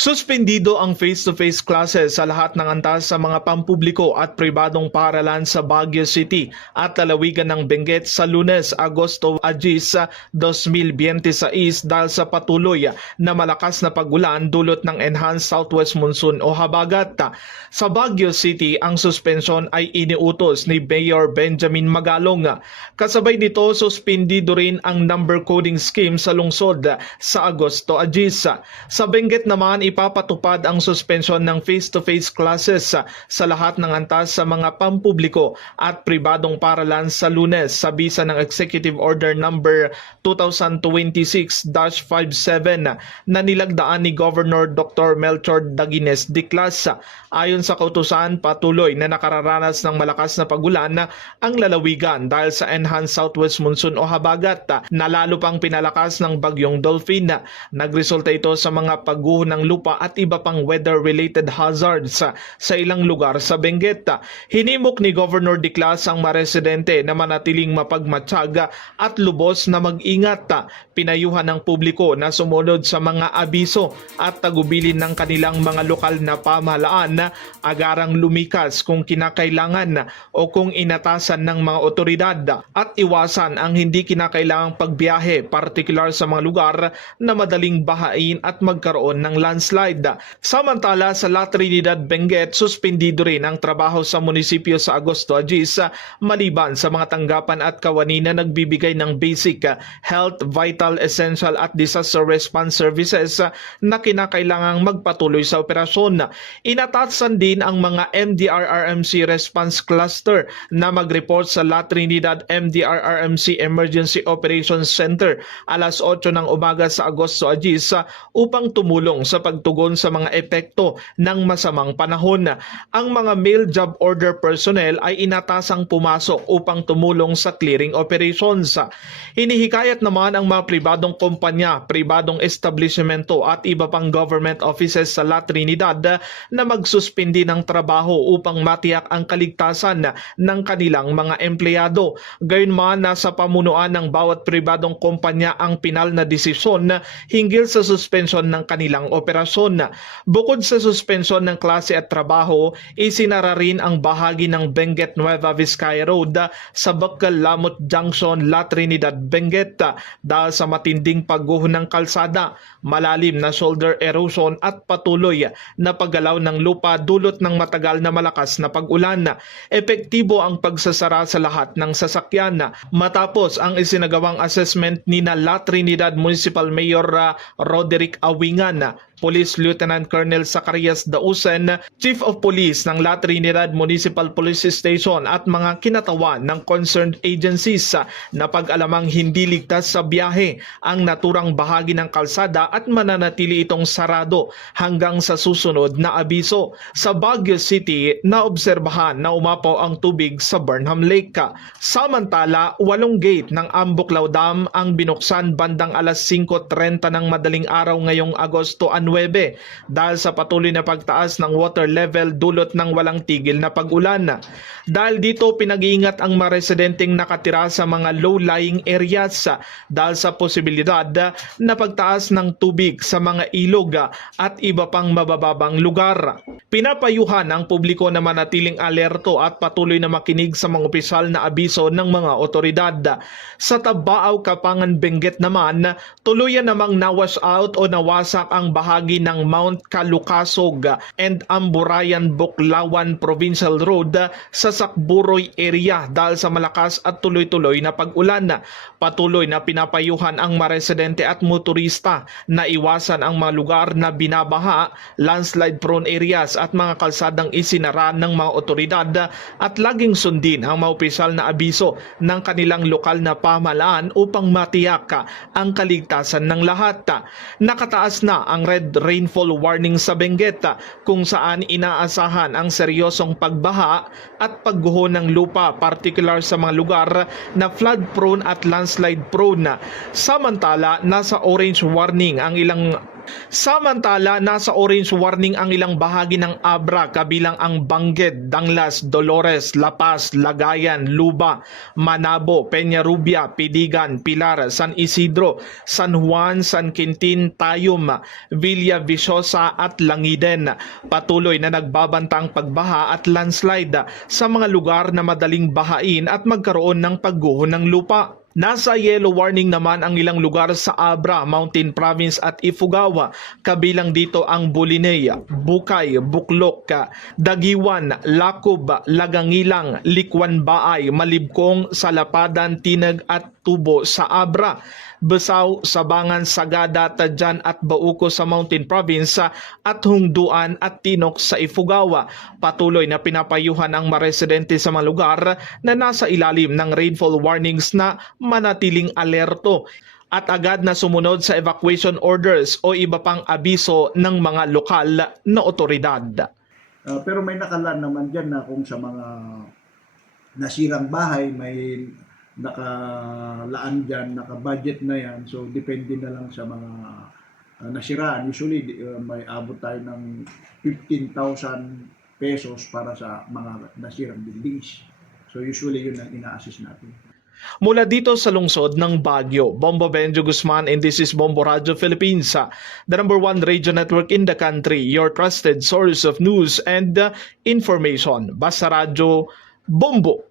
Suspendido ang face-to-face classes sa lahat ng antas sa mga pampubliko at pribadong paaralan sa Baguio City at lalawigan ng Benguet sa Lunes, Agosto 10, 2026 dahil sa patuloy na malakas na pagulan dulot ng enhanced southwest monsoon o habagat. Sa Baguio City, ang suspensyon ay iniutos ni Mayor Benjamin Magalong. Kasabay nito, suspendido rin ang number coding scheme sa lungsod sa Agosto 10. Sa Benguet naman, ipapatupad ang suspensyon ng face-to-face classes sa lahat ng antas sa mga pampubliko at pribadong paaralan sa Lunes sa bisa ng Executive Order number 2026-57 na nilagdaan ni Governor Dr. Melchor Daguines Diclas. Ayon sa kautusan, patuloy na nakararanas ng malakas na pagulan ang lalawigan dahil sa enhanced southwest monsoon o habagat na lalo pang pinalakas ng bagyong Dolphin. Nagresulta ito sa mga pagguho ng lupa at iba pang weather-related hazards sa ilang lugar sa Benguet. Hinimok ni Governor Diclas ang mga residente na manatiling mapagmatsyag at lubos na mag-ingat. Pinayuhan ng publiko na sumunod sa mga abiso at tagubilin ng kanilang mga lokal na pamahalaan, agarang lumikas kung kinakailangan o kung inatasan ng mga otoridad at iwasan ang hindi kinakailangang pagbiyahe, partikular sa mga lugar na madaling bahain at magkaroon ng landslide. Samantala sa La Trinidad, Benguet, suspendido rin ang trabaho sa munisipyo sa Agosto 10 maliban sa mga tanggapan at kawani na nagbibigay ng basic health, vital, essential at disaster response services na kinakailangang magpatuloy sa operasyon. Inatasan din ang mga MDRRMC Response Cluster na mag-report sa La Trinidad MDRRMC Emergency Operations Center alas 8 ng umaga sa Agosto 10 upang tumulong sa pagtugon sa mga epekto ng masamang panahon. Ang mga mail job order personnel ay inatasang pumasok upang tumulong sa clearing operations. Hinihikayat naman ang mga pribadong kumpanya, pribadong establishmento at iba pang government offices sa La Trinidad na magsuspindi ng trabaho upang matiyak ang kaligtasan ng kanilang mga empleyado. Gayunman, nasa pamunuan ng bawat pribadong kumpanya ang pinal na desisyon hinggil sa suspensyon ng kanilang operasyon. Bukod sa suspensyon ng klase at trabaho, isinara rin ang bahagi ng Benguet Nueva Vizcaya Road sa Bakal Lamot Junction, La Trinidad, Benguet dahil sa matinding pagguho ng kalsada, malalim na shoulder erosion at patuloy na paggalaw ng lupa dulot ng matagal na malakas na pag-ulan. Epektibo ang pagsasara sa lahat ng sasakyan. Matapos ang isinagawang assessment ni La Trinidad Municipal Mayor Roderick Awingan, Police Lieutenant Colonel Zacarias Dausen, Chief of Police ng La Trinidad Municipal Police Station at mga kinatawan ng concerned agencies na pag-alamang hindi ligtas sa biyahe ang naturang bahagi ng kalsada at mananatili itong sarado hanggang sa susunod na abiso. Sa Baguio City, naobserbahan na umapaw ang tubig sa Burnham Lake. Samantala, 8 gate ng Ambuklaw Dam ang binuksan bandang alas 5:30 ng madaling araw ngayong Agosto 9 dahil sa patuloy na pagtaas ng water level dulot ng walang tigil na pag-ulan. Dahil dito, pinag-iingat ang mga residenteng nakatira sa mga low-lying areas dahil sa posibilidad na pagtaas ng tubig sa mga ilog at iba pang mabababang lugar. Pinapayuhan ang publiko na manatiling alerto at patuloy na makinig sa mga opisyal na abiso ng mga otoridad. Sa Tabao, Kapangan, Benguet naman, tuluyan namang nawash out o nawasak ang bahagi ng Mount Calukasog and Amburayan Buklawan Provincial Road sa Sakburoy area dahil sa malakas at tuloy-tuloy na pag-ulan. Patuloy na pinapayuhan ang mga residente at motorista na iwasan ang mga lugar na binabaha, landslide-prone areas at mga kalsadang isinara ng mga otoridad at laging sundin ang mga opisyal na abiso ng kanilang lokal na pamahalaan upang matiyak ang kaligtasan ng lahat. Nakataas na ang red rainfall warning sa Benguet kung saan inaasahan ang seryosong pagbaha at pagguho ng lupa, partikular sa mga lugar na flood prone at landslide prone. Samantala, nasa orange warning ang ilang Samantala, nasa orange warning ang ilang bahagi ng Abra kabilang ang Bangged, Danglas, Dolores, La Paz, Lagayan, Luba, Manabo, Peñarubia, Pidigan, Pilar, San Isidro, San Juan, San Quintin, Tayum, Villa Viciosa at Langiden. Patuloy na nagbabantang pagbaha at landslide sa mga lugar na madaling bahain at magkaroon ng pagguho ng lupa. Nasa yellow warning naman ang ilang lugar sa Abra, Mountain Province at Ifugao. Kabilang dito ang Buliney, Bukay, Buklok, Dagiwan, Lacob, Lagangilang, Likwanbaay, Malibkong, Salapadan, Tinag at Tubo sa Abra. Besaw, Sabangan, Sagada, Tadjan at Bauco sa Mountain Province at Hungduan at Tinok sa Ifugao. Patuloy na pinapayuhan ang mga residente sa mga lugar na nasa ilalim ng rainfall warnings na manatiling alerto at agad na sumunod sa evacuation orders o iba pang abiso ng mga lokal na otoridad. Pero may nakalaan naman dyan na kung sa mga nasirang bahay, may nakalaan dyan, naka-budget na yan. So, depende na lang sa mga nasiraan. Usually, may abot tayo ng 15,000 pesos para sa mga nasirang buildings. So, usually, yun ang ina-assist natin. Mula dito sa lungsod ng Baguio, Bombo Benjo Guzman, and this is Bombo Radio Philippines, the #1 radio network in the country, your trusted source of news and information. Basta Radio, Bombo